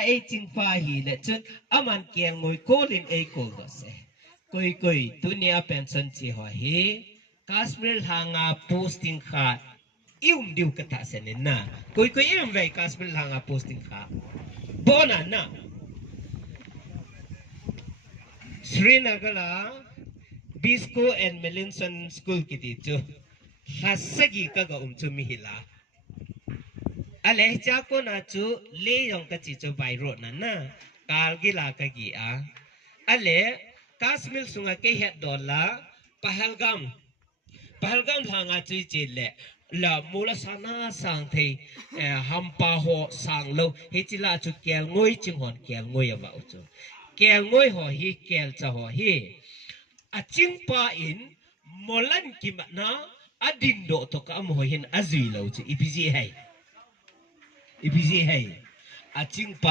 ai chinh pha hi le chun aman kel ngoi ko lin ei ko do se koi koi tunia pension chi ho hi Kashmir hanga posting kha ium diu kata senin na koi koi ium vai Kashmir hanga posting kha bona na Srinagar Bisco and Melinson School kiti chu hasagi kaga chu mihila ale cha ko na chu le yong ka chi chu bai ro na kalgila ka gi a ale Kashmir sunga ke het dola Pahalgam hanga chu chi le la mula sana sang thei hampa ho sang lo he chi la chu kel ngoi ching hon kel ngoi ba chu kel ngoi ho hi kel cha ho hi a ching pa in molan ki na adin do to ka mo hin azui lo chu ipiji hai a ching pa